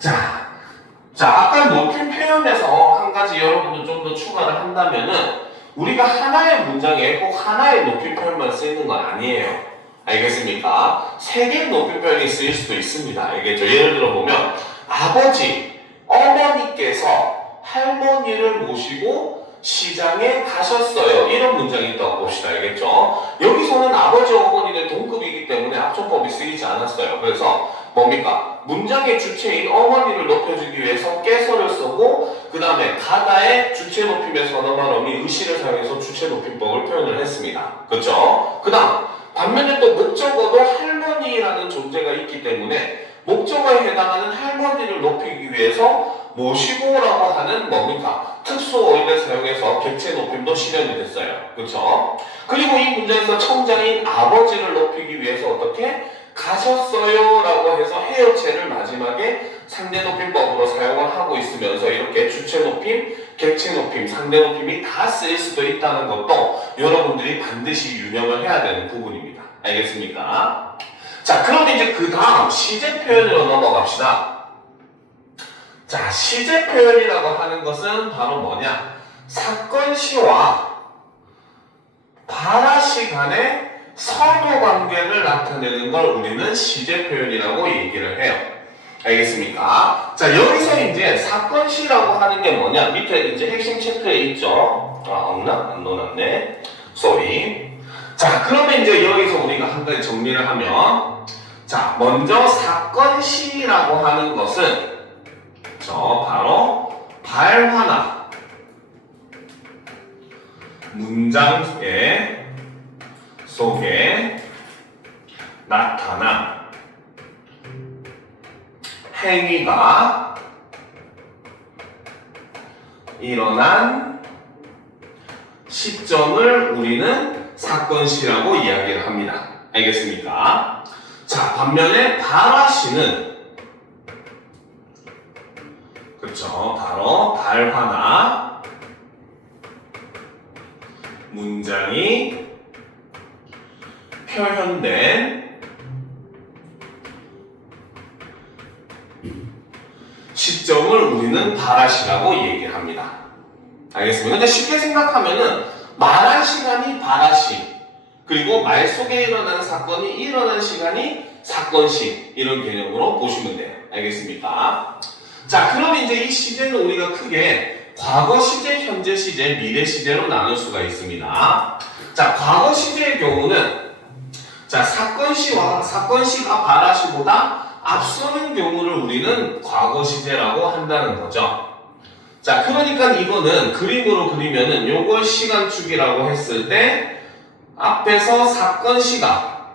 자, 아까 높이 표현에서 한 가지 여러분들 좀 더 추가를 한다면은 우리가 하나의 문장에 꼭 하나의 높이 표현만 쓰이는 건 아니에요. 알겠습니까? 세 개의 높이 표현이 쓰일 수도 있습니다. 알겠죠? 예를 들어 보면 아버지, 어머니께서 할머니를 모시고 시장에 가셨어요. 이런 문장이 있다고 봅시다. 알겠죠? 여기서는 아버지, 어머니는 동급이기 때문에 합성법이 쓰이지 않았어요. 그래서 뭡니까? 문장의 주체인 어머니를 높여주기 위해서 깨서를 쓰고 그 다음에 가다의 주체 높임의 선어말 어미 의시를 사용해서 주체 높임법을 표현을 했습니다. 그렇죠? 그 다음 반면에 또 목적어도 할머니라는 존재가 있기 때문에 목적어에 해당하는 할머니를 높이기 위해서 모시고라고 하는 뭡니까? 특수어휘를 사용해서 객체 높임도 실현이 됐어요. 그렇죠? 그리고 이 문장에서 청자인 아버지를 높이기 위해서 어떻게? 가셨어요 라고 해서 해여체를 마지막에 상대 높임법으로 사용을 하고 있으면서 이렇게 주체 높임, 객체 높임, 상대 높임이 다 쓰일 수도 있다는 것도 여러분들이 반드시 유념을 해야 되는 부분입니다. 알겠습니까? 자, 그런데 이제 그 다음 시제 표현으로 넘어갑시다. 자, 시제 표현이라고 하는 것은 바로 뭐냐? 사건시와 발화시 간의 선호 관계를 나타내는 걸 우리는 시제 표현이라고 얘기를 해요. 알겠습니까? 자, 여기서 이제 사건시라고 하는 게 뭐냐? 밑에 이제 핵심 체크에 있죠? 없나? 안 넣어놨네. 쏘리. 자, 그러면 이제 여기서 우리가 한 가지 정리를 하면, 자, 먼저 사건시라고 하는 것은, 바로 발화나 문장 속에 나타난 행위가 일어난 시점을 우리는 사건시라고 이야기를 합니다. 알겠습니까? 자, 반면에 발화시는 그렇죠. 바로 발화나 문장이 표현된 시점을 우리는 발화시라고 얘기를 합니다. 알겠습니다. 근데 쉽게 생각하면은 말한 시간이 발화시, 그리고 말 속에 일어나는 사건이 일어나는 시간이 사건시, 이런 개념으로 보시면 돼요. 알겠습니까? 자, 그럼 이제 이 시제는 우리가 크게 과거 시제, 현재 시제, 미래 시제로 나눌 수가 있습니다. 자, 과거 시제의 경우는 자, 사건시가 발화시보다 앞서는 경우를 우리는 과거 시제라고 한다는 거죠. 자, 그러니까 이거는 그림으로 그리면은 요걸 시간축이라고 했을 때 앞에서 사건시가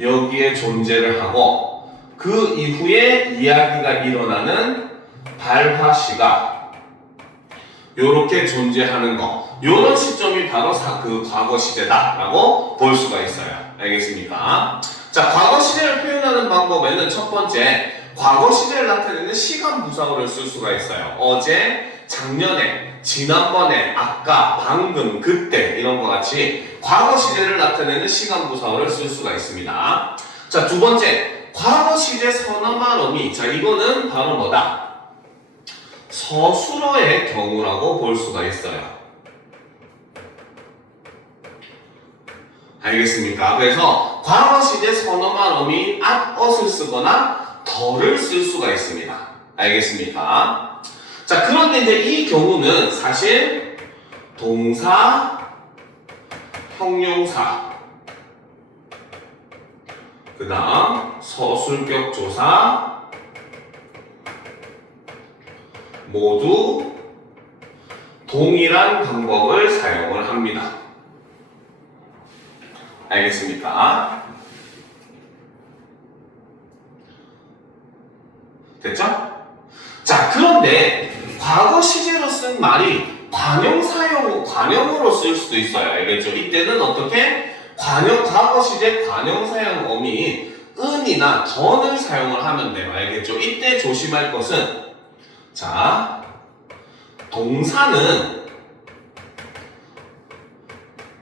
여기에 존재를 하고 그 이후에 이야기가 일어나는 발화시가 요렇게 존재하는 거, 요런 시점이 바로 그 과거 시제다라고 볼 수가 있어요. 알겠습니까? 자, 과거 시제를 표현하는 방법에는 첫 번째, 과거 시제를 나타내는 시간 부사어를 쓸 수가 있어요. 어제, 작년에, 지난번에, 아까, 방금, 그때 이런 것 같이 과거 시제를 나타내는 시간 부사어를 쓸 수가 있습니다. 자, 두 번째, 과거 시제 선어말 어미. 자, 이거는 바로 뭐다? 서술어의 경우라고 볼 수가 있어요. 알겠습니까? 그래서 과거 시제 선어말 어미 at을 쓰거나 더를 쓸 수가 있습니다. 알겠습니까? 자, 그런데 이제 이 경우는 사실 동사, 형용사, 그 다음 서술격 조사 모두 동일한 방법을 사용을 합니다. 알겠습니까? 됐죠? 자, 그런데 과거 시제로 쓴 말이 관형으로 쓸 수도 있어요. 알겠죠? 이때는 어떻게? 과거 시제 관형사형 어미 은이나 던을 사용을 하면 돼요. 알겠죠? 이때 조심할 것은 자, 동사는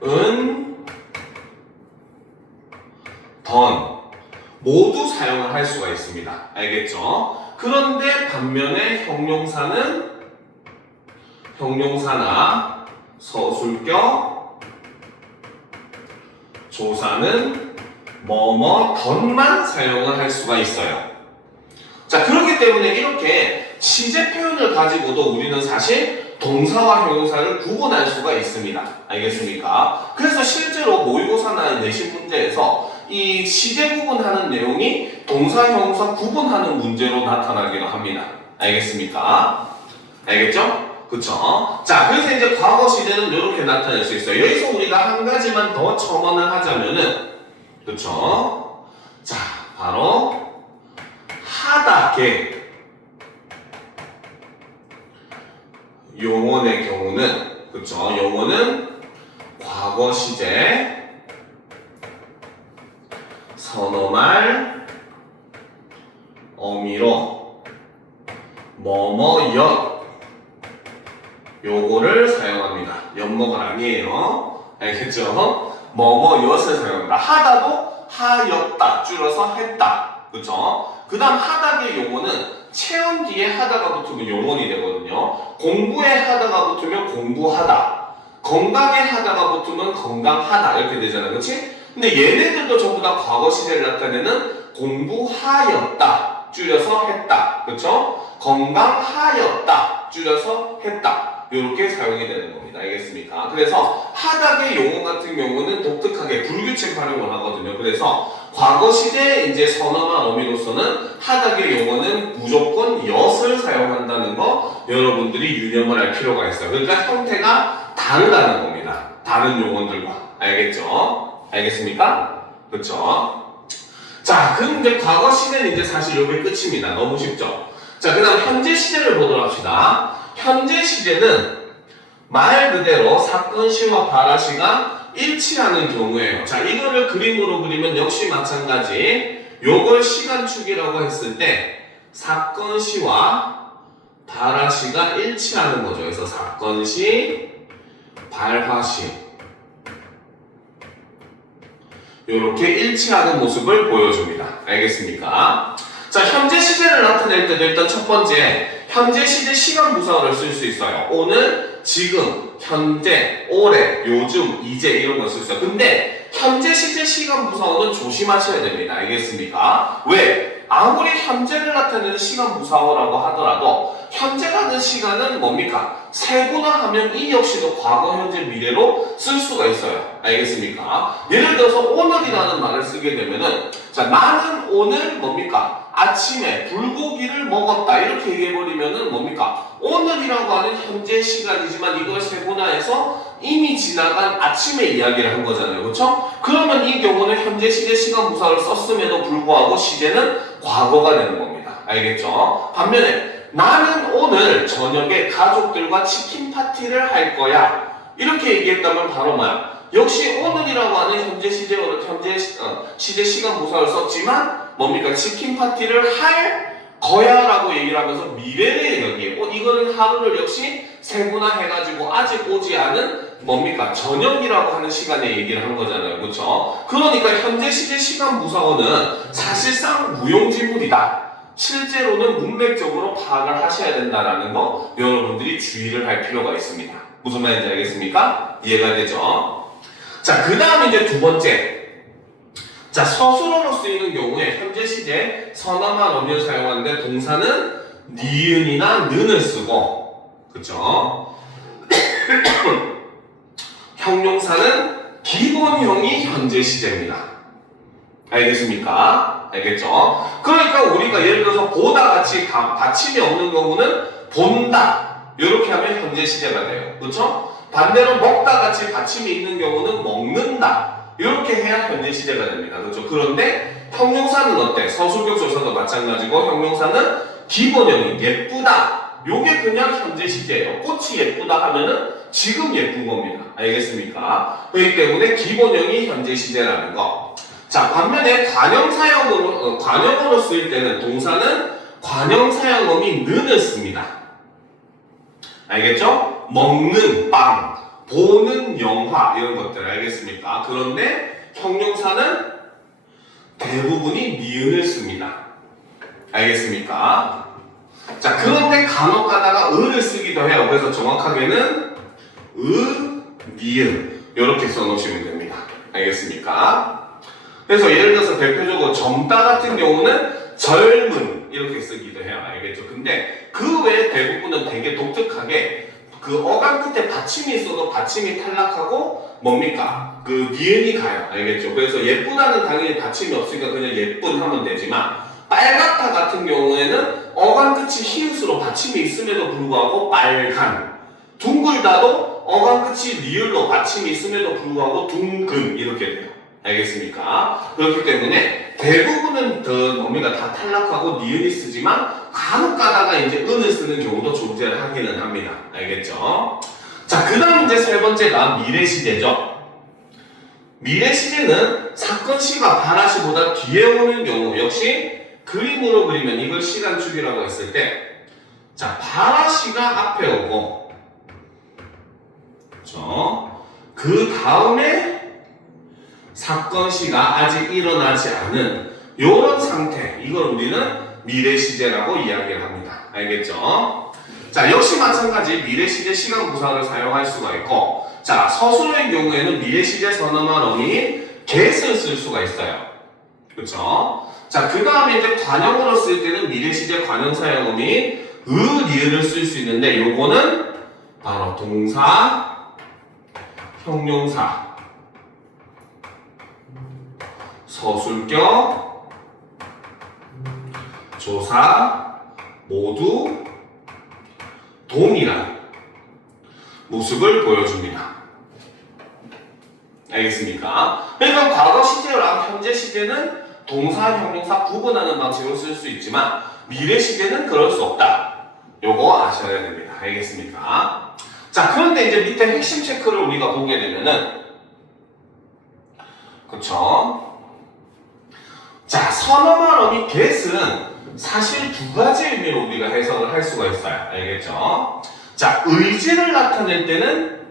은, 던 모두 사용을 할 수가 있습니다. 알겠죠? 그런데 반면에 형용사나 서술격, 조사는 뭐뭐던만 사용을 할 수가 있어요. 자, 그렇기 때문에 이렇게 시제 표현을 가지고도 우리는 사실 동사와 형용사를 구분할 수가 있습니다. 알겠습니까? 그래서 실제로 모의고사나 내신 문제에서 이 시제 구분하는 내용이 동사, 형용사 구분하는 문제로 나타나기도 합니다. 알겠습니까? 알겠죠? 그쵸? 자, 그래서 이제 과거 시제는 이렇게 나타낼 수 있어요. 여기서 우리가 한 가지만 더 첨언을 하자면은, 그쵸? 자, 바로 하다게 용언의 경우는, 그쵸? 용언은 과거 시제, 선어말, 어미로, 뭐뭐엿 요거를 사용합니다. 엿먹은 아니에요. 알겠죠? 뭐뭐엿을 사용합니다. 하다도 하였다 줄여서 했다. 그쵸? 그 다음 하다의 용어는 체험 뒤에 하다가 붙으면 용언이 되거든요. 공부에 하다가 붙으면 공부하다. 건강에 하다가 붙으면 건강하다. 이렇게 되잖아요. 그치? 근데 얘네들도 전부 다 과거 시제를 나타내는 공부하였다 줄여서 했다. 그쵸? 건강하였다 줄여서 했다. 이렇게 사용이 되는 겁니다. 알겠습니까? 그래서 하다의 용어 같은 경우는 독특하게 불규칙 활용을 하거든요. 그래서 과거 시제 이제 선어나 어미로서는 하다의 용어는 무조건 엿을 사용한다는 거 여러분들이 유념을 할 필요가 있어요. 그러니까 형태가 다르다는 겁니다. 다른 용어들과. 알겠죠? 알겠습니까? 그렇죠? 자, 그럼 이제 과거 시제는 이제 사실 이게 끝입니다. 너무 쉽죠? 자, 그 다음 현재 시제를 보도록 합시다. 현재 시제는 말 그대로 사건 시와 발화 시가 일치하는 경우예요. 자, 이거를 그림으로 그리면 역시 마찬가지. 요걸 시간축이라고 했을 때 사건 시와 발화 시가 일치하는 거죠. 그래서 사건 시, 발화 시 요렇게 일치하는 모습을 보여줍니다. 알겠습니까? 자, 현재 시제를 나타낼 때도 일단 첫 번째 현재 시제 시간 부사어를 쓸 수 있어요. 오늘, 지금, 현재, 올해, 요즘, 이제 이런 걸 쓸 수 있어요. 근데 현재 시제 시간 부사어는 조심하셔야 됩니다. 알겠습니까? 왜? 아무리 현재를 나타내는 시간 부사어라고 하더라도 현재라는 시간은 뭡니까? 세분화하면 이 역시도 과거, 현재, 미래로 쓸 수가 있어요. 알겠습니까? 예를 들어서 오늘이라는 말을 쓰게 되면은 자, 나는 오늘 뭡니까? 아침에 불고기를 먹었다 이렇게 얘기해버리면은 뭡니까? 오늘이라고 하는 현재 시간이지만 이걸 세분화해서 이미 지나간 아침의 이야기를 한 거잖아요. 그렇죠? 그러면 이 경우는 현재 시제 시간 부사를 썼음에도 불구하고 시제는 과거가 되는 겁니다. 알겠죠? 반면에 나는 오늘 저녁에 가족들과 치킨 파티를 할 거야 이렇게 얘기했다면 바로 뭐야? 역시 오늘이라고 하는 현재 시제 시간 부사를 썼지만 뭡니까? 치킨 파티를 할 거야 라고 얘기를 하면서 미래의 이야기예요. 이거는 하루를 역시 세분화해가지고 아직 오지 않은 뭡니까? 저녁이라고 하는 시간에 얘기를 한 거잖아요. 그렇죠? 그러니까 현재 시제 시간 부사어는 사실상 무용지물이다. 실제로는 문맥적으로 파악을 하셔야 된다는 거 여러분들이 주의를 할 필요가 있습니다. 무슨 말인지 알겠습니까? 이해가 되죠? 자, 그 다음 이제 두 번째. 자, 서술어로 쓰이는 경우에 현재 시제 선어만 어미를 사용하는데 동사는 니은이나 는을 쓰고, 그쵸? 형용사는 기본형이 현재 시제입니다. 알겠습니까? 알겠죠? 그러니까 우리가 예를 들어서 보다 같이 받침이 없는 경우는 본다 이렇게 하면 현재 시제가 돼요. 그렇죠? 반대로 먹다 같이 받침이 있는 경우는 먹는다 이렇게 해야 현재 시제가 됩니다. 그렇죠? 그런데 형용사는 어때? 서술격 조사도 마찬가지고 형용사는 기본형이 예쁘다 요게 그냥 현재 시제예요. 꽃이 예쁘다 하면은 지금 예쁜 겁니다. 알겠습니까? 그렇기 때문에 기본형이 현재 시제라는 거. 자, 반면에 관형어로 쓰일 때는 동사는 관형사형어미 는을 씁니다. 알겠죠? 먹는 빵, 보는 영화 이런 것들 알겠습니까? 그런데 형용사는 대부분이 니은을 씁니다. 알겠습니까? 자, 그런데 간혹 가다가 을을 쓰기도 해요. 그래서 정확하게는 니은 이렇게 써놓으시면 됩니다. 알겠습니까? 그래서 예를 들어서 대표적으로 젊다 같은 경우는 젊은 이렇게 쓰기도 해요. 알겠죠? 근데 그 외에 대부분은 되게 독특하게 그 어감 끝에 받침이 있어도 받침이 탈락하고 뭡니까? 그 니은이 가요. 알겠죠? 그래서 예쁘다는 당연히 받침이 없으니까 그냥 예쁜 하면 되지만 빨갛다 같은 경우에는 어감 끝이 히읗으로 받침이 있음에도 불구하고 빨간, 둥글다도 어감 끝이 리을로 받침이 있음에도 불구하고 둥근 이렇게 돼요. 알겠습니까? 그렇기 때문에 대부분은 뭡니까? 다 탈락하고 니은이 쓰지만 간혹 가다가 이제 은을 쓰는 경우도 존재를 하기는 합니다. 알겠죠? 자, 그 다음 이제 세 번째가 미래시제죠. 미래시제는 사건 시가 발화시보다 뒤에 오는 경우 역시 그림으로 그리면 이걸 시간축이라고 했을 때 자, 발화시가 앞에 오고 그렇죠? 그 다음에 사건 시가 아직 일어나지 않은 이런 상태 이걸 우리는 미래시제라고 이야기를 합니다. 알겠죠? 자, 역시 마찬가지 미래시제 시간 부사를 사용할 수가 있고 자, 서술어의 경우에는 미래시제 선어만 어미 get을 쓸 수가 있어요. 그렇죠? 자, 그 다음에 이제 관형으로 쓸 때는 미래시제 관형사형 어미 리을을 쓸 수 있는데 요거는 바로 동사, 형용사, 서술격, 조사 모두 동일한 모습을 보여줍니다. 알겠습니까? 그러니까 과거 시제랑 현재 시제는 동사, 형용사 구분하는 방식으로 쓸 수 있지만 미래 시제는 그럴 수 없다. 요거 아셔야 됩니다. 알겠습니까? 자, 그런데 이제 밑에 핵심 체크를 우리가 보게 되면은 그쵸? 자, 선어만 어미 get은 사실 두 가지 의미로 우리가 해석을 할 수가 있어요. 알겠죠? 자, 의지를 나타낼 때는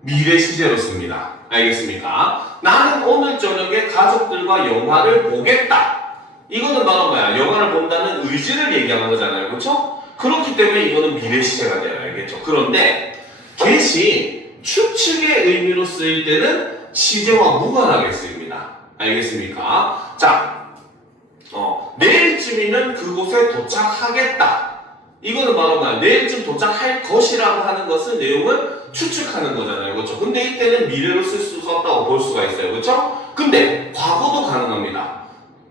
미래 시제로 씁니다. 알겠습니까? 나는 오늘 저녁에 가족들과 영화를 보겠다. 이거는 바로 뭐야? 영화를 본다는 의지를 얘기하는 거잖아요. 그렇죠? 그렇기 때문에 이거는 미래 시제가 돼요. 알겠죠? 그런데 get이 추측의 의미로 쓰일 때는 시제와 무관하게 쓰입니다. 알겠습니까? 자, 내일쯤이면 그곳에 도착하겠다. 이거는 바로 뭐야? 내일쯤 도착할 것이라고 하는 것은 내용을 추측하는 거잖아요. 그렇죠? 근데 이때는 미래로 쓸 수가 없다고 볼 수가 있어요. 그렇죠? 근데 과거도 가능합니다.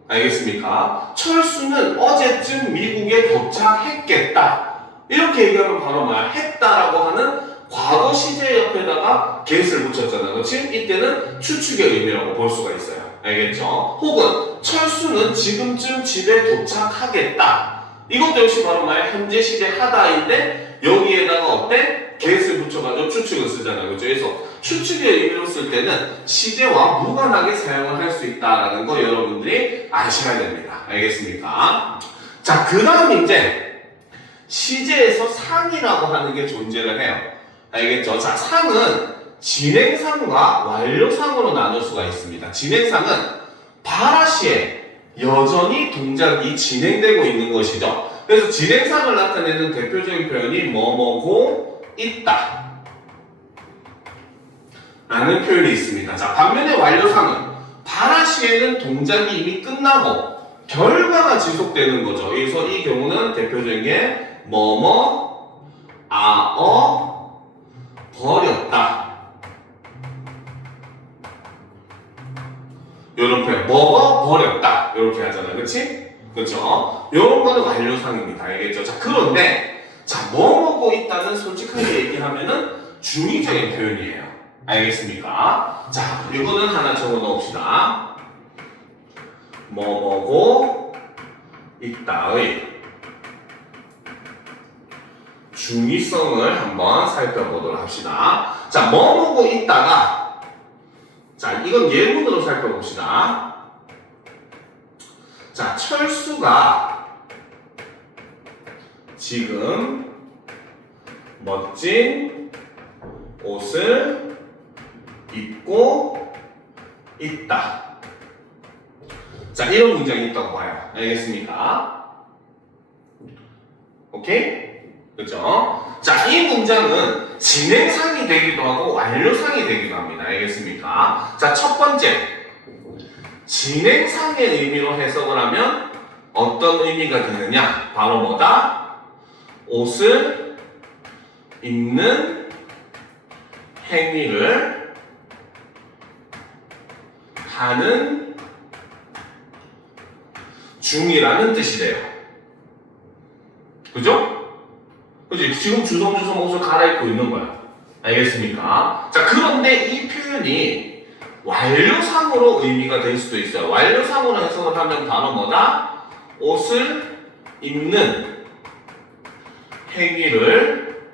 알겠습니까? 철수는 어제쯤 미국에 도착했겠다. 이렇게 얘기하면 바로 뭐야? 했다라고 하는 과거 시제 옆에다가 get을 붙였잖아요. 그렇지? 이때는 추측의 의미라고 볼 수가 있어요. 알겠죠? 혹은 철수는 지금쯤 집에 도착하겠다. 이것도 역시 바로 뭐야? 현재 시제 하다인데 여기에다가 어때? get을 붙여가지고 추측을 쓰잖아요. 그렇죠? 그래서 추측의 의미로 쓸 때는 시제와 무관하게 사용을 할 수 있다라는 거 여러분들이 아셔야 됩니다. 알겠습니까? 자, 그 다음 이제 시제에서 상이라고 하는 게 존재를 해요. 알겠죠? 자, 상은 진행상과 완료상으로 나눌 수가 있습니다. 진행상은 발화시에 여전히 동작이 진행되고 있는 것이죠. 그래서 진행상을 나타내는 대표적인 표현이 뭐뭐고 있다 라는 표현이 있습니다. 자, 반면에 완료상은 발화시에는 동작이 이미 끝나고 결과가 지속되는 거죠. 그래서 이 경우는 대표적인 게 뭐뭐 버렸다. 요런 표현, 버렸다. 이렇게 하잖아요. 그치? 그쵸? 요런 거는 완료상입니다. 알겠죠? 자, 그런데, 자, 뭐고 있다는 솔직하게 얘기하면은 중의적인 표현이에요. 알겠습니까? 자, 이거는 하나 적어 놓읍시다. 뭐고 있다의 중의성을 한번 살펴보도록 합시다. 자, 뭐고 있다가 자, 이건 예문으로 살펴봅시다. 자, 철수가 지금 멋진 옷을 입고 있다. 자, 이런 문장이 있다고 봐요. 알겠습니까? 오케이? 그죠? 자, 이 문장은 진행상이 되기도 하고 완료상이 되기도 합니다. 알겠습니까? 자, 첫 번째. 진행상의 의미로 해석을 하면 어떤 의미가 되느냐? 바로 뭐다? 옷을 입는 행위를 하는 중이라는 뜻이 돼요. 그죠? 그지? 지금 주섬주섬 옷을 갈아입고 있는 거야. 알겠습니까? 자, 그런데 이 표현이 완료상으로 의미가 될 수도 있어요. 완료상으로 해석을 하면 바로 뭐다? 옷을 입는 행위를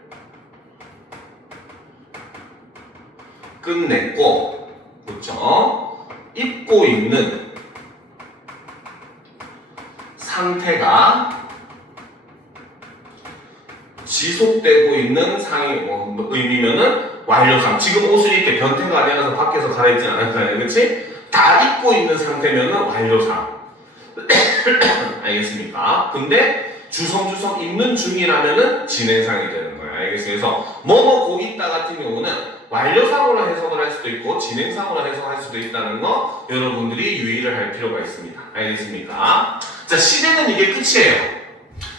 끝냈고, 그렇죠? 입고 있는 상태가 지속되고 있는 의미면은 완료상. 지금 옷을 이렇게 변태가 아니라서 밖에서 갈아입진 않았잖아요. 그치? 다 입고 있는 상태면은 완료상. 알겠습니까? 근데 주섬주섬 입는 중이라면은 진행상이 되는 거예요. 알겠습니다. 그래서 뭐고 있다 같은 경우는 완료상으로 해석을 할 수도 있고 진행상으로 해석할 수도 있다는 거 여러분들이 유의를 할 필요가 있습니다. 알겠습니까? 자, 시제는 이게 끝이에요.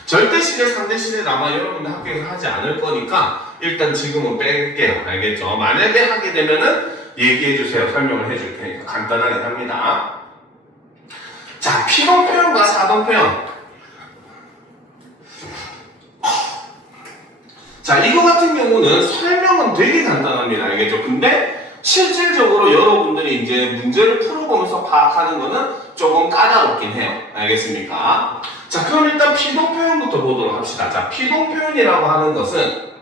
절대 시제, 상대 시제는 아마 여러분들 학교에서 하지 않을 거니까 일단 지금은 뺄게요. 알겠죠? 만약에 하게 되면은 얘기해 주세요. 설명을 해줄 테니까 간단하게 합니다. 자, 피동 표현과 사동 표현. 자, 이거 같은 경우는 설명은 되게 간단합니다. 알겠죠? 근데 실질적으로 여러분들이 이제 문제를 풀어보면서 파악하는 거는 조금 까다롭긴 해요. 알겠습니까? 자, 그럼 일단 피동 표현부터 보도록 합시다. 자, 피동 표현이라고 하는 것은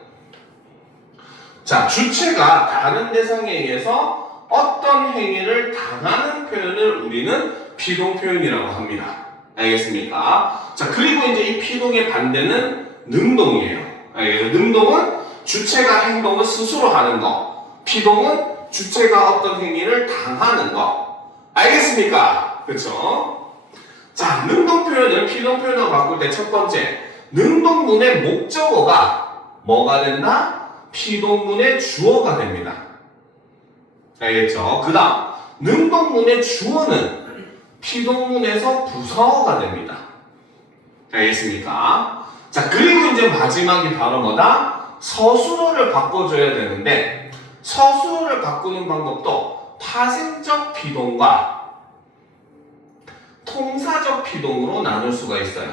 자, 주체가 다른 대상에 의해서 어떤 행위를 당하는 표현을 우리는 피동 표현이라고 합니다. 알겠습니까? 자, 그리고 이제 이 피동의 반대는 능동이에요. 알겠죠? 능동은 주체가 행동을 스스로 하는 거. 피동은 주체가 어떤 행위를 당하는 거. 알겠습니까? 그렇죠? 자, 능동 표현을 피동 표현으로 바꿀 때 첫 번째, 능동문의 목적어가 뭐가 된다? 피동문의 주어가 됩니다. 알겠죠? 그 다음, 능동문의 주어는 피동문에서 부사어가 됩니다. 알겠습니까? 자, 그리고 이제 마지막이 바로 뭐다? 서술어를 바꿔줘야 되는데, 서술어를 바꾸는 방법도 파생적 피동과 통사적 피동으로 나눌 수가 있어요.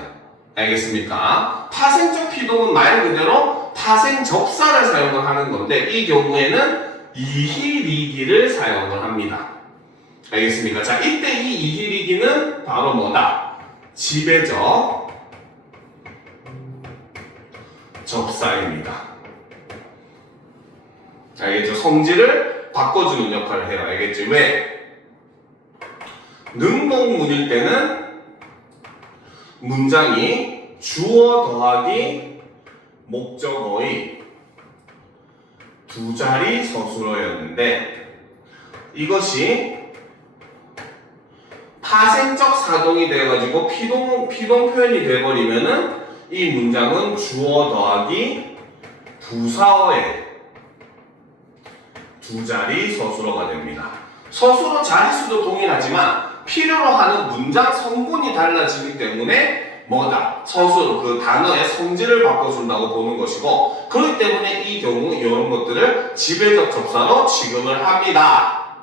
알겠습니까? 파생적 피동은 말 그대로 파생 접사를 사용을 하는 건데 이 경우에는 이희리기를 사용을 합니다. 알겠습니까? 자, 이때 이 이희리기는 바로 뭐다? 지배적 접사입니다. 알겠죠? 성질을 바꿔주는 역할을 해요. 알겠죠? 왜? 능동문일 때는 문장이 주어 더하기 목적어의 두 자리 서술어였는데 이것이 파생적 사동이 돼가지고 피동 표현이 돼버리면은 이 문장은 주어 더하기 부사어의 두 자리 서술어가 됩니다. 서술어 자릿수도 동일하지만 필요로 하는 문장 성분이 달라지기 때문에 뭐다? 서술어 그 단어의 성질을 바꿔준다고 보는 것이고 그렇기 때문에 이 경우 이런 것들을 지배적 접사로 취급을 합니다.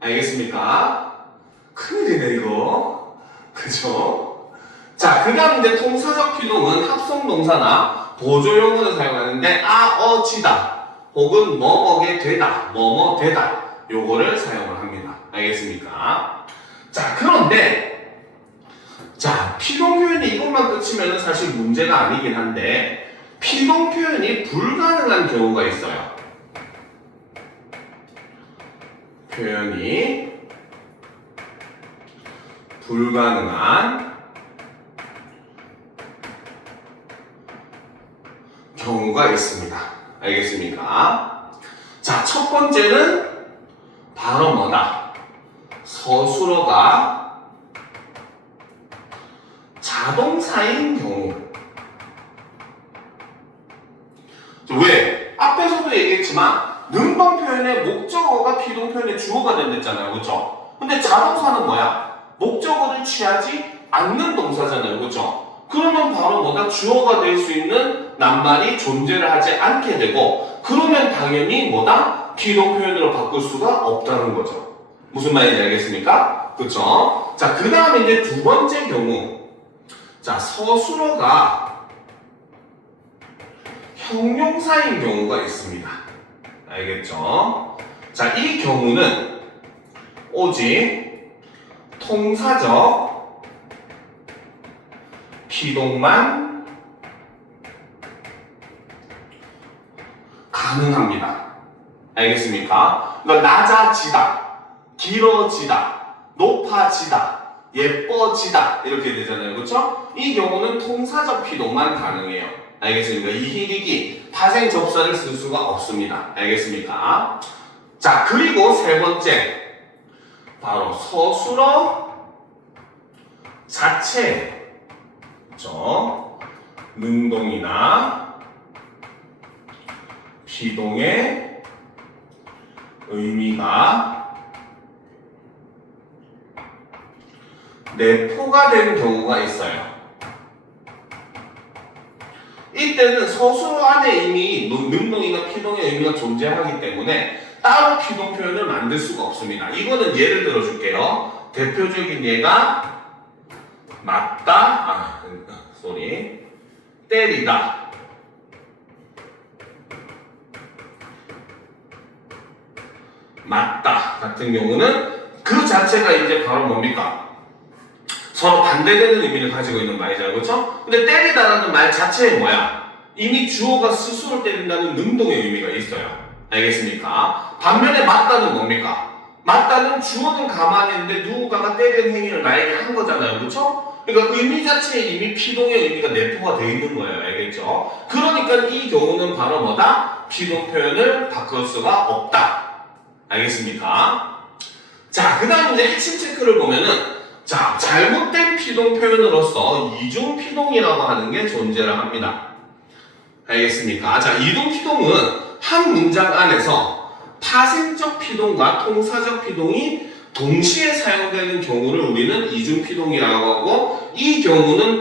알겠습니까? 큰일이네 이거. 그죠? 자, 그 다음 이제 통사적 피동은 합성동사나 보조용어를 사용하는데 지다 혹은 뭐뭐게 되다, 뭐뭐 되다 요거를 사용을 합니다. 알겠습니까? 자, 그런데 자, 피동 표현이 이것만 끝이면 사실 문제가 아니긴 한데 피동 표현이 불가능한 경우가 있어요. 표현이 불가능한 경우가 있습니다. 알겠습니까? 자, 첫 번째는 바로 뭐다? 서술어가 자동사인 경우. 왜? 앞에서도 얘기했지만 능동 표현의 목적어가 피동 표현의 주어가 된댔잖아요. 그렇죠? 근데 자동사는 뭐야? 목적어를 취하지 않는 동사잖아요. 그렇죠? 그러면 바로 뭐다? 주어가 될 수 있는 낱말이 존재를 하지 않게 되고 그러면 당연히 뭐다? 피동 표현으로 바꿀 수가 없다는 거죠. 무슨 말인지 알겠습니까? 그렇죠? 자, 그 다음에 이제 두 번째 경우. 자, 서술어가 형용사인 경우가 있습니다. 알겠죠? 자, 이 경우는 오직 통사적 피동만 가능합니다. 알겠습니까? 그러니까 낮아지다, 길어지다, 높아지다, 예뻐지다 이렇게 되잖아요. 그렇죠? 이 경우는 통사적 피동만 가능해요. 알겠습니까? 이희리기, 파생 접사를 쓸 수가 없습니다. 알겠습니까? 자, 그리고 세 번째 바로 서술어 자체, 그렇죠? 능동이나 피동의 의미가 내포가 된 경우가 있어요. 이때는 서술어 안에 이미 능동이나 피동의 의미가 존재하기 때문에 따로 피동 표현을 만들 수가 없습니다. 이거는 예를 들어 줄게요. 대표적인 예가 맞다, 때리다, 맞다 같은 경우는 그 자체가 이제 바로 뭡니까? 서로 반대되는 의미를 가지고 있는 말이잖아요. 그렇죠? 근데 때리다라는 말 자체에 뭐야? 이미 주어가 스스로 때린다는 능동의 의미가 있어요. 알겠습니까? 반면에 맞다는 뭡니까? 맞다는 주어는 가만히 있는데 누군가가 때리는 행위를 나에게 한 거잖아요. 그렇죠? 그러니까 의미 자체에 이미 피동의 의미가 내포가 되어 있는 거예요. 알겠죠? 그러니까 이 경우는 바로 뭐다? 피동 표현을 바꿀 수가 없다. 알겠습니까? 자, 그 다음 이제 핵심 체크를 보면은 자, 잘못된 피동 표현으로서 이중 피동이라고 하는 게 존재를 합니다. 알겠습니까? 자, 이중 피동은 한 문장 안에서 파생적 피동과 통사적 피동이 동시에 사용되는 경우를 우리는 이중 피동이라고 하고 이 경우는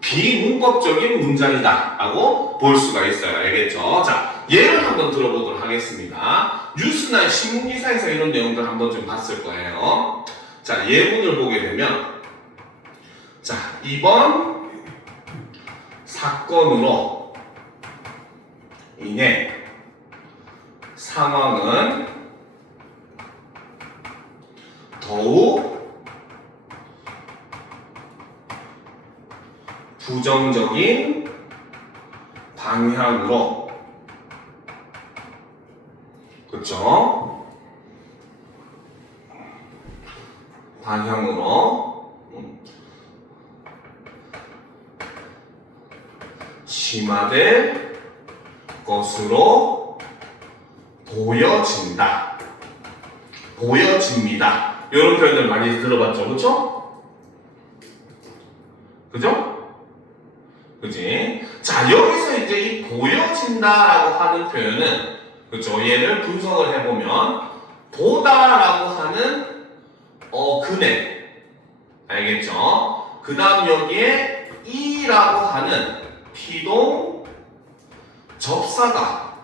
비문법적인 문장이다 라고 볼 수가 있어요. 알겠죠? 자, 예를 한번 들어보도록 하겠습니다. 뉴스나 신문기사에서 이런 내용들 한번 좀 봤을 거예요. 자, 예문을 보게 되면 자, 이번 사건으로 인해 상황은 더욱 부정적인 방향으로, 그렇죠? 방향으로 심화될 것으로 보여진다. 보여집니다. 이런 표현들 많이 들어봤죠? 그렇죠? 그죠? 그지? 자, 여기서 이제 이 보여진다라고 하는 표현은, 그렇죠? 얘를 분석을 해보면 보다라고 하는 그네, 알겠죠? 그 다음 여기에 이라고 하는 피동 접사가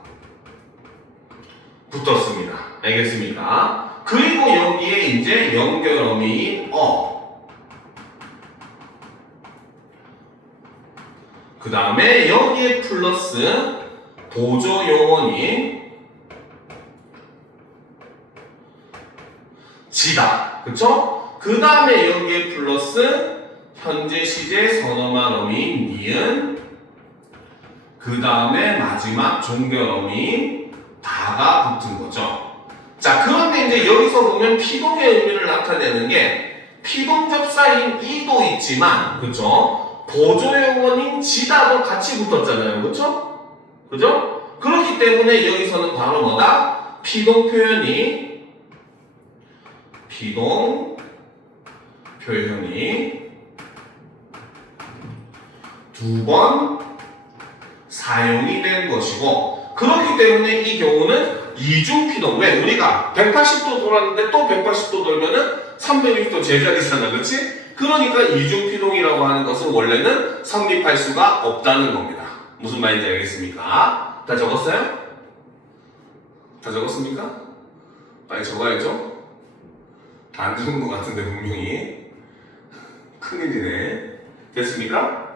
붙었습니다. 알겠습니까? 그리고 여기에 이제 연결어미인 그 다음에 여기에 플러스 보조용어인 지다. 그쵸? 그 다음에 여기에 플러스 현재 시제 선어만 어미인 니은, 그 다음에 마지막 종결어미인 다가 붙은 거죠. 자, 그런데 이제 여기서 보면 피동의 의미를 나타내는 게 피동 접사인 이도 있지만, 그쵸? 보조용어인 지다도 같이 붙었잖아요. 그쵸? 그죠? 그렇기 때문에 여기서는 바로 뭐다? 피동 표현이 두 번 사용이 된 것이고, 그렇기 때문에 이 경우는 이중피동. 왜? 우리가 180도 돌았는데 또 180도 돌면은 360도 제자리잖아, 그렇지? 그러니까 이중피동이라고 하는 것은 원래는 성립할 수가 없다는 겁니다. 무슨 말인지 알겠습니까? 다 적었어요? 다 적었습니까? 빨리 적어야죠. 다 안 적은 것 같은데 분명히. 큰일이네. 됐습니까?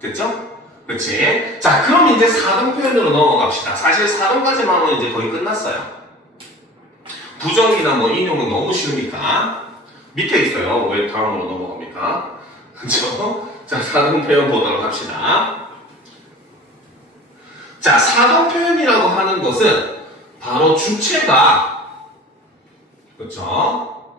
됐죠? 그렇지? 자, 그럼 이제 사동 표현으로 넘어갑시다. 사실 사동까지만 하면 이제 거의 끝났어요. 부정이나 뭐 인용은 너무 쉬우니까 밑에 있어요. 왜 다음으로 넘어갑니까? 그렇죠? 자, 사동 표현 보도록 합시다. 자, 사동 표현이라고 하는 것은 바로 주체가, 그렇죠?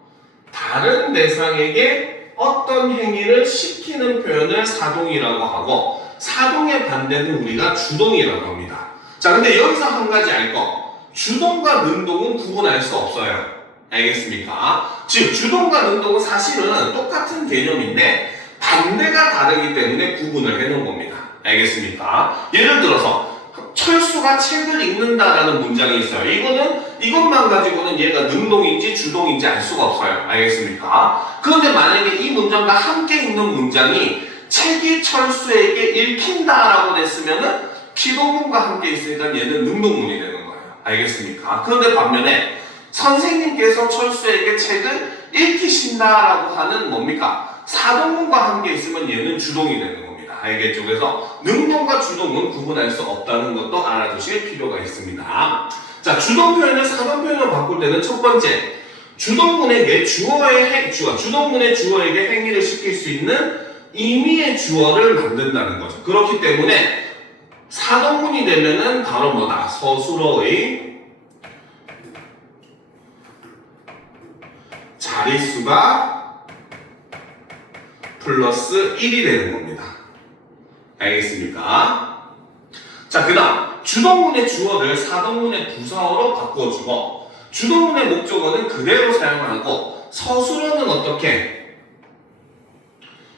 다른 대상에게 어떤 행위를 시키는 표현을 사동이라고 하고, 사동의 반대는 우리가 주동이라고 합니다. 자, 근데 여기서 한 가지 알 거. 주동과 능동은 구분할 수 없어요. 알겠습니까? 즉, 주동과 능동은 사실은 똑같은 개념인데 반대가 다르기 때문에 구분을 해놓은 겁니다. 알겠습니까? 예를 들어서 철수가 책을 읽는다라는 문장이 있어요. 이것만 가지고는 얘가 능동인지 주동인지 알 수가 없어요. 알겠습니까? 그런데 만약에 이 문장과 함께 있는 문장이 책이 철수에게 읽힌다라고 됐으면은 피동문과 함께 있으니까 얘는 능동문이 되는 거예요. 알겠습니까? 그런데 반면에 선생님께서 철수에게 책을 읽히신다라고 하는 뭡니까? 사동문과 함께 있으면 얘는 주동이 되는 겁니다. 알겠죠? 그래서 능동과 주동은 구분할 수 없다는 것도 알아두실 필요가 있습니다. 자, 주동 표현을 사동 표현으로 바꿀 때는 첫 번째, 주동문에게 주동문의 주어에게 행위를 시킬 수 있는 임의의 주어를 만든다는 거죠. 그렇기 때문에 사동문이 되면은 바로 뭐다? 서술어의 자릿수가 플러스 1이 되는 겁니다. 알겠습니까? 자, 그 다음 주동문의 주어를 사동문의 부사어로 바꿔주고, 주동문의 목적어는 그대로 사용하고, 서술어는 어떻게?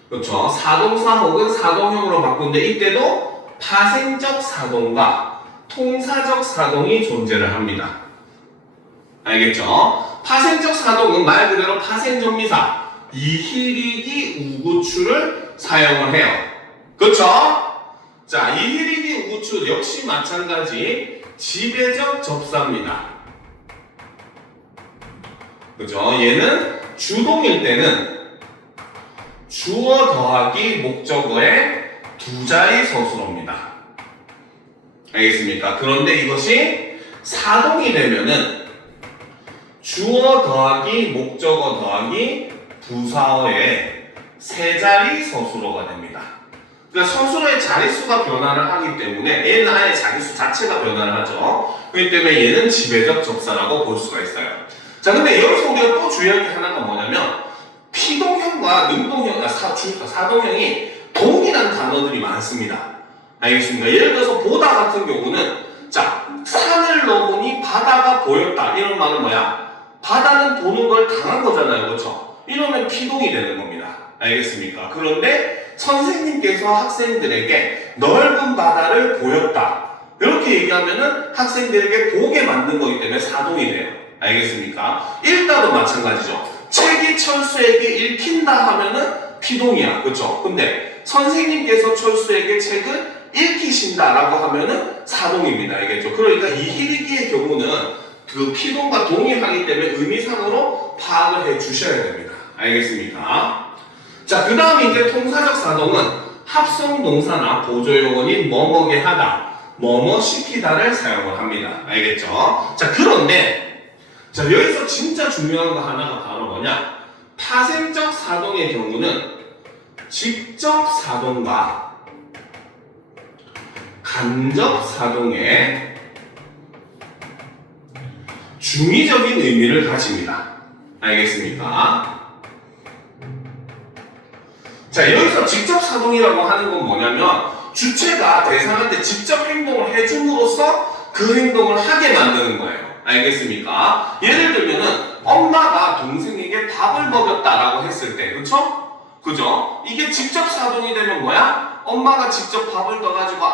그렇죠. 사동사 혹은 사동형으로 바꾸는데 이때도 파생적 사동과 통사적 사동이 존재를 합니다. 알겠죠? 파생적 사동은 말 그대로 파생전미사 이희리기 우구추를 사용을 해요. 그렇죠? 자, 이희리기 우구추 역시 마찬가지 지배적 접사입니다. 그렇죠? 얘는 주동일 때는 주어 더하기 목적어의 두 자리 서술어입니다. 알겠습니까? 그런데 이것이 사동이 되면은 주어 더하기 목적어 더하기 부사어의 세 자리 서술어가 됩니다. 그러니까 서술어의 자릿수가 변화를 하기 때문에 얘는 아예 자릿수 자체가 변화를 하죠. 그렇기 때문에 얘는 지배적 접사라고 볼 수가 있어요. 자, 근데 여기서 우리가 또 주의할 게 하나가 뭐냐면 피동형과 능동형, 사동형이 동일한 단어들이 많습니다. 알겠습니까? 예를 들어서 보다 같은 경우는 자, 산을 넘으니 바다가 보였다. 이런 말은 뭐야? 바다는 보는 걸 당한 거잖아요. 그렇죠? 이러면 피동이 되는 겁니다. 알겠습니까? 그런데 선생님께서 학생들에게 넓은 바다를 보였다. 이렇게 얘기하면은 학생들에게 보게 만든 거기 때문에 사동이 돼요. 알겠습니까? 읽다도 마찬가지죠. 책이 철수에게 읽힌다 하면은 피동이야. 그렇죠? 근데 선생님께서 철수에게 책을 읽히신다라고 하면은 사동입니다. 알겠죠? 그러니까 이희리기의 경우는 그 피동과 동일하기 때문에 의미상으로 파악을 해 주셔야 됩니다. 알겠습니까? 자, 그 다음에 이제 통사적 사동은 합성 동사나 보조용어인 뭐뭐게 하다, 뭐뭐 시키다를 사용을 합니다. 알겠죠? 자, 그런데 자, 여기서 진짜 중요한 거 하나가 바로 뭐냐? 파생적 사동의 경우는 직접 사동과 간접 사동의 중의적인 의미를 가집니다. 알겠습니까? 자, 여기서 직접 사동이라고 하는 건 뭐냐면 주체가 대상한테 직접 행동을 해줌으로써 그 행동을 하게 만드는 거예요. 알겠습니까? 예를 들면은 엄마가 동생에게 밥을 먹였다라고 했을 때, 그쵸? 그죠? 이게 직접 사동이 되면 뭐야? 엄마가 직접 밥을 떠가지고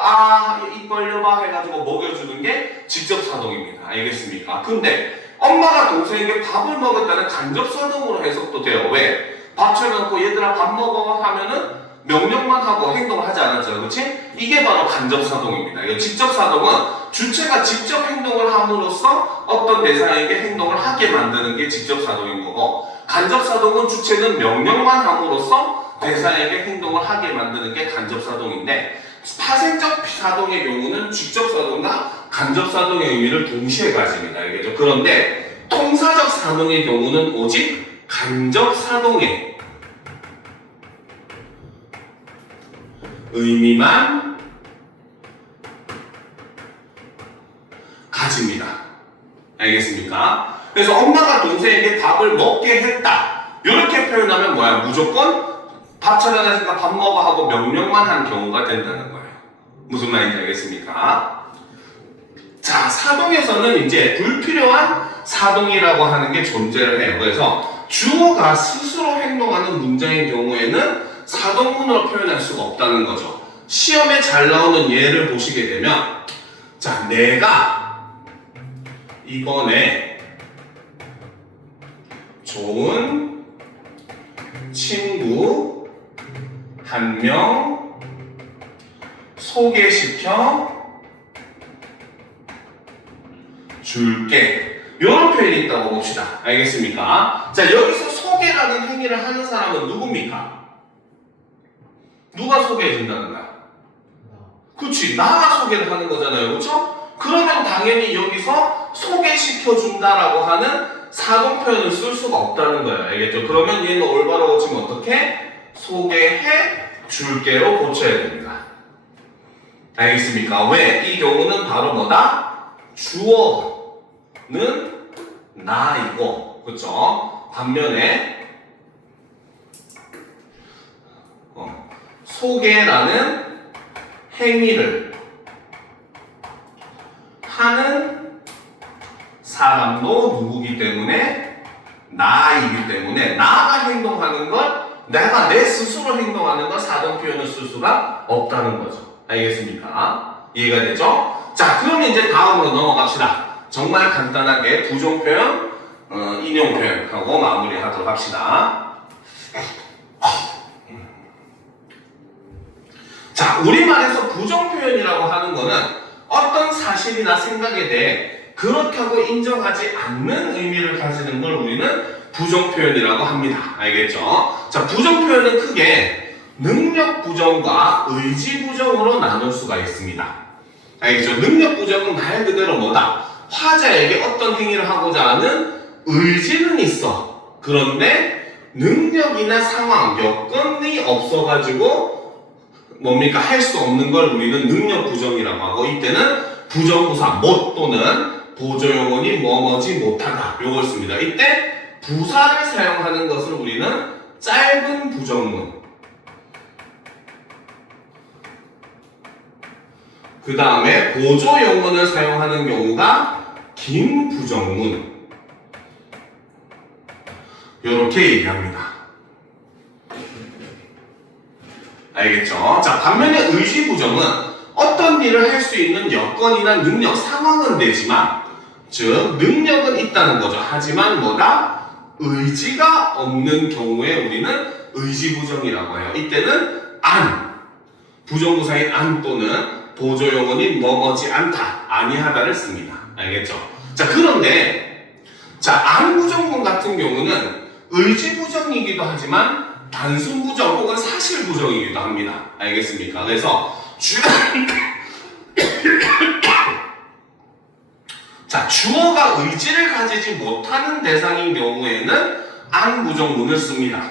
입 벌려봐 해가지고 먹여주는 게 직접사동입니다. 알겠습니까? 근데 엄마가 동생에게 밥을 먹었다는 간접사동으로 해석도 돼요. 왜? 밥 차려놓고 얘들아 밥 먹어 하면은 명령만 하고 행동을 하지 않았잖아요. 그렇지? 이게 바로 간접사동입니다. 이거 직접사동은 주체가 직접 행동을 함으로써 어떤 대상에게 행동을 하게 만드는 게 직접사동인 거고, 간접사동은 주체는 명령만 함으로써 대상에게 행동을 하게 만드는 게 간접사동인데, 파생적 사동의 경우는 직접사동과 간접사동의 의미를 동시에 가집니다. 알겠죠? 그런데 통사적 사동의 경우는 오직 간접사동의 의미만 가집니다. 알겠습니까? 그래서 엄마가 동생에게 밥을 먹게 했다. 이렇게 표현하면 뭐야? 무조건 밥 차려놨으니까 밥 먹어 하고 명령만 한 경우가 된다는 거예요. 무슨 말인지 알겠습니까? 자, 사동에서는 이제 불필요한 사동이라고 하는 게 존재를 해요. 그래서 주어가 스스로 행동하는 문장의 경우에는 사동문으로 표현할 수가 없다는 거죠. 시험에 잘 나오는 예를 보시게 되면, 자, 내가 이번에 좋은 친구 한 명 소개시켜 줄게. 이런 표현이 있다고 봅시다. 알겠습니까? 자, 여기서 소개라는 행위를 하는 사람은 누굽니까? 누가 소개해준다는 거야? 그치, 나가 소개를 하는 거잖아요. 그렇죠? 그러면 당연히 여기서 소개시켜준다라고 하는 사동 표현을 쓸 수가 없다는 거예요. 알겠죠? 그러면 얘는 올바로 고치면 어떻게? 소개해 줄게로 고쳐야 됩니다. 알겠습니까? 왜? 이 경우는 바로 뭐다? 주어는 나이고, 그쵸? 반면에 소개라는 행위를 하는 사람도 누구기 때문에 나이기 때문에 나가 행동하는 걸, 내가 내 스스로 행동하는 걸 사동 표현을 쓸 수가 없다는 거죠. 알겠습니까? 이해가 되죠? 자, 그럼 이제 다음으로 넘어갑시다. 정말 간단하게 부정 표현, 인용 표현하고 마무리하도록 합시다. 자, 우리말에서 부정 표현이라고 하는 거는 어떤 사실이나 생각에 대해 그렇다고 인정하지 않는 의미를 가지는 걸 우리는 부정 표현이라고 합니다. 알겠죠? 자, 부정 표현은 크게 능력 부정과 의지 부정으로 나눌 수가 있습니다. 알겠죠? 능력 부정은 말 그대로 뭐다? 화자에게 어떤 행위를 하고자 하는 의지는 있어. 그런데 능력이나 상황, 여건이 없어가지고 뭡니까? 할 수 없는 걸 우리는 능력 부정이라고 하고, 이때는 부정부사 못 또는 보조용언이 뭐뭐지 못하다 요걸 씁니다. 이때 부사를 사용하는 것을 우리는 짧은 부정문, 그 다음에 보조용언을 사용하는 경우가 긴 부정문, 요렇게 얘기합니다. 알겠죠? 자, 반면에 의지부정은 어떤 일을 할 수 있는 여건이나 능력, 상황은 되지만, 즉 능력은 있다는 거죠. 하지만 뭐다? 의지가 없는 경우에 우리는 의지부정이라고 해요. 이때는 안, 부정부사인 안 또는 보조용언인 뭐뭐지 않다, 아니하다를 씁니다. 알겠죠? 자, 그런데 안 부정문 같은 경우는 의지부정이기도 하지만 단순 부정 혹은 사실 부정이기도 합니다. 알겠습니까? 그래서 주어가 의지를 가지지 못하는 대상인 경우에는 안 부정문을 씁니다.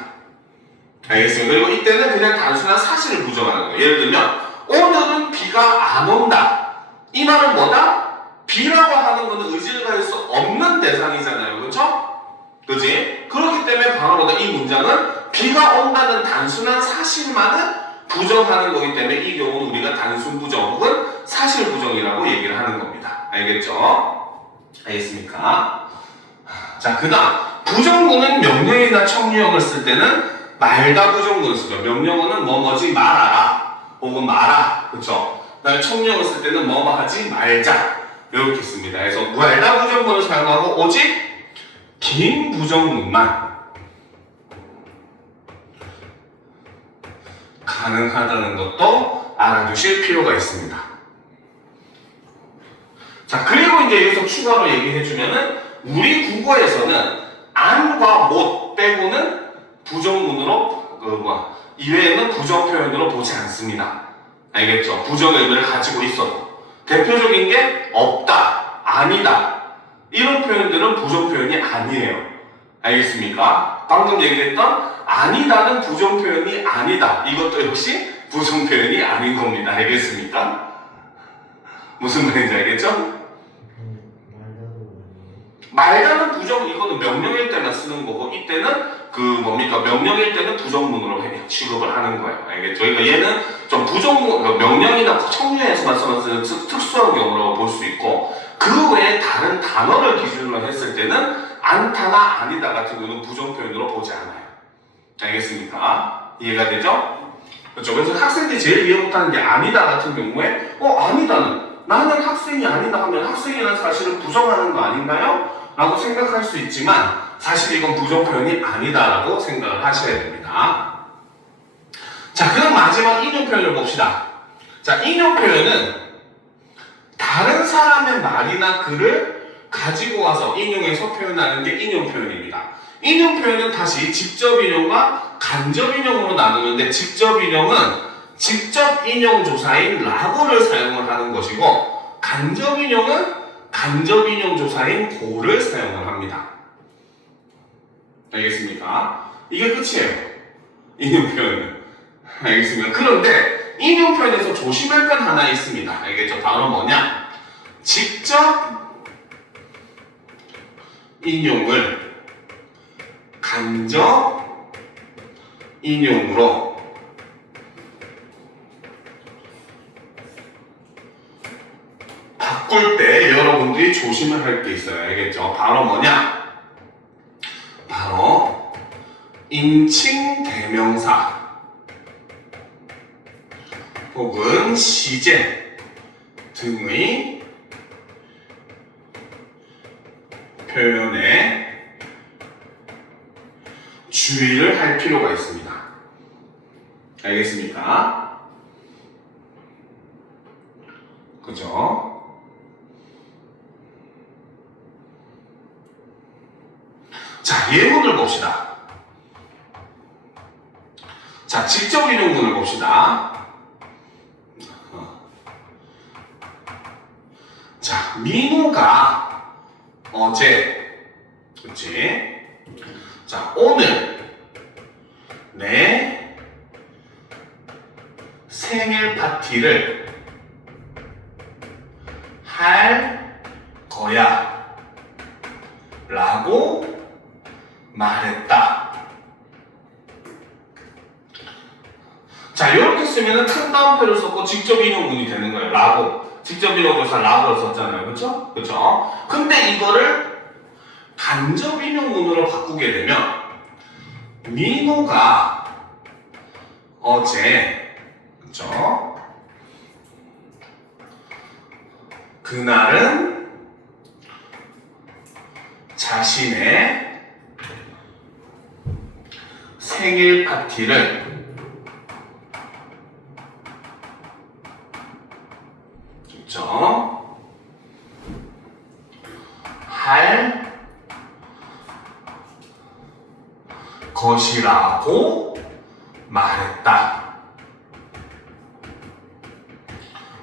알겠습니까? 그리고 이때는 그냥 단순한 사실을 부정하는 거예요. 예를 들면 오늘은 비가 안 온다. 이 말은 뭐다? 비라고 하는 것은 의지를 가질 수 없는 대상이잖아요. 그렇죠? 그렇지? 그렇기 때문에 바로 이 문장은 비가 온다는 단순한 사실만은 부정하는 거기 때문에 이 경우는 우리가 단순 부정 혹은 사실 부정이라고 얘기를 하는 겁니다. 알겠죠? 알겠습니까? 자, 그 다음 부정문은 명령이나 청유형을 쓸 때는 말다 부정문을 쓰죠. 명령어는 뭐뭐지 말아라. 혹은 마라. 그쵸? 그 다음에 청룡을 쓸 때는 뭐뭐 하지 말자. 이렇게 씁니다. 그래서 말다 부정문을 사용하고 오직 긴 부정문만 가능하다는 것도 알아두실 필요가 있습니다. 자, 그리고 이제 여기서 추가로 얘기해주면은 우리 국어에서는 안과 못 빼고는 부정문으로 이외에는 부정 표현으로 보지 않습니다. 알겠죠? 부정 의미를 가지고 있어도 대표적인 게 없다, 아니다 이런 표현들은 부정 표현이 아니에요. 알겠습니까? 방금 얘기했던 아니다는 부정 표현이 아니다. 이것도 역시 부정 표현이 아닌 겁니다. 알겠습니까? 무슨 말인지 알겠죠? 말다는 부정, 이거는 명령일 때만 쓰는 거고, 이때는 명령일 때는 부정문으로 취급을 하는 거예요. 알겠죠? 그러니까 얘는 좀 부정문, 명령이나 청유에서만 쓰는 특수한 경우라고 볼 수 있고, 그 외에 다른 단어를 기준으로 했을 때는 안타나 아니다 같은 경우는 부정 표현으로 보지 않아요. 알겠습니까? 이해가 되죠? 그렇죠. 그래서 학생들이 제일 이해 못하는 게 아니다 같은 경우에, 아니다는, 나는 학생이 아니다 하면 학생이라는 사실을 부정하는 거 아닌가요? 라고 생각할 수 있지만 사실 이건 부정 표현이 아니다라고 생각을 하셔야 됩니다. 자, 그럼 마지막 인용 표현을 봅시다. 자, 인용 표현은 다른 사람의 말이나 글을 가지고 와서 인용해서 표현하는 게 인용 표현입니다. 인용 표현은 다시 직접 인용과 간접 인용으로 나누는데, 직접 인용은 직접 인용 조사인 라고를 사용을 하는 것이고, 간접 인용은 간접 인용 조사인 고를 사용을 합니다. 알겠습니까? 이게 끝이에요. 인용 표현은. 알겠습니까? 그런데 인용 표현에서 조심할 건 하나 있습니다. 알겠죠? 바로 뭐냐? 직접 인용을 간접 인용으로 바꿀 때 여러분들이 조심을 할 게 있어요. 알겠죠? 바로 뭐냐? 바로 인칭 대명사 혹은 시제 등의 표현에 주의를 할 필요가 있습니다. 알겠습니까? 그죠? 자, 예문을 봅시다. 자, 직접 인용문을 봅시다. 자, 민호가 어제, 그치? 자, 오늘 내 생일 파티를 할 거야 라고 말했다. 자, 이렇게 쓰면은 큰 따옴표를 썼고 직접 인용문이 되는 거예요. 라고. 직접 인용조사 라고를 썼잖아요. 그쵸? 그쵸? 근데 이거를 간접 인용문으로 바꾸게 되면 민호가 어제, 그쵸? 그날은 자신의 생일 파티를 그쵸? 할 것이라고 말했다.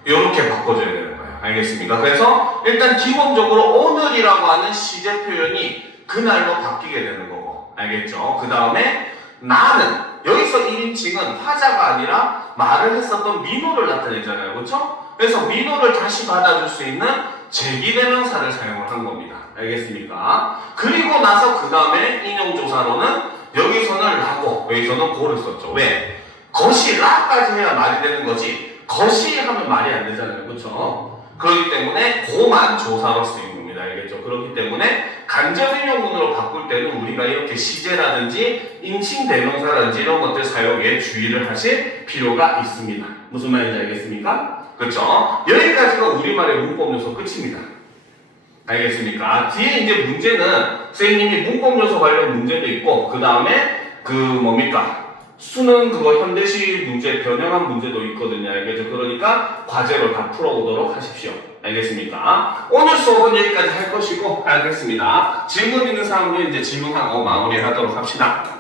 이렇게 바꿔줘야 되는 거예요. 알겠습니까? 그래서 일단 기본적으로 오늘이라고 하는 시제 표현이 그날로 바뀌게 되는 거고, 알겠죠? 그 다음에 나는, 여기서 1인칭은 화자가 아니라 말을 했었던 민호를 나타내잖아요. 그렇죠? 그래서 민호를 다시 받아줄 수 있는 제기대명사를 사용을 한 겁니다. 알겠습니까? 그리고 나서 그 다음에 인용조사로는 여기서는 라고, 여기서는 고를 썼죠. 왜? 것이 라까지 해야 말이 되는 거지 것이 하면 말이 안 되잖아요. 그렇죠? 그렇기 때문에 고만 조사로 쓰인 겁니다. 겁니다. 알겠죠? 그렇기 때문에 간접인용문으로 바꿀 때는 우리가 이렇게 시제라든지 인칭대명사라든지 이런 것들 사용에 주의를 하실 필요가 있습니다. 무슨 말인지 알겠습니까? 그렇죠? 여기까지가 우리말의 문법 요소 끝입니다. 알겠습니까? 뒤에 이제 문제는 선생님이 문법 요소 관련 문제도 있고 그 다음에 뭡니까? 수능 그거 현대시 문제 변형한 문제도 있거든요. 알겠죠? 그러니까 과제로 다 풀어보도록 하십시오. 알겠습니까? 오늘 수업은 여기까지 할 것이고 알겠습니다. 질문 있는 사람은 이제 질문하고 마무리하도록 합시다.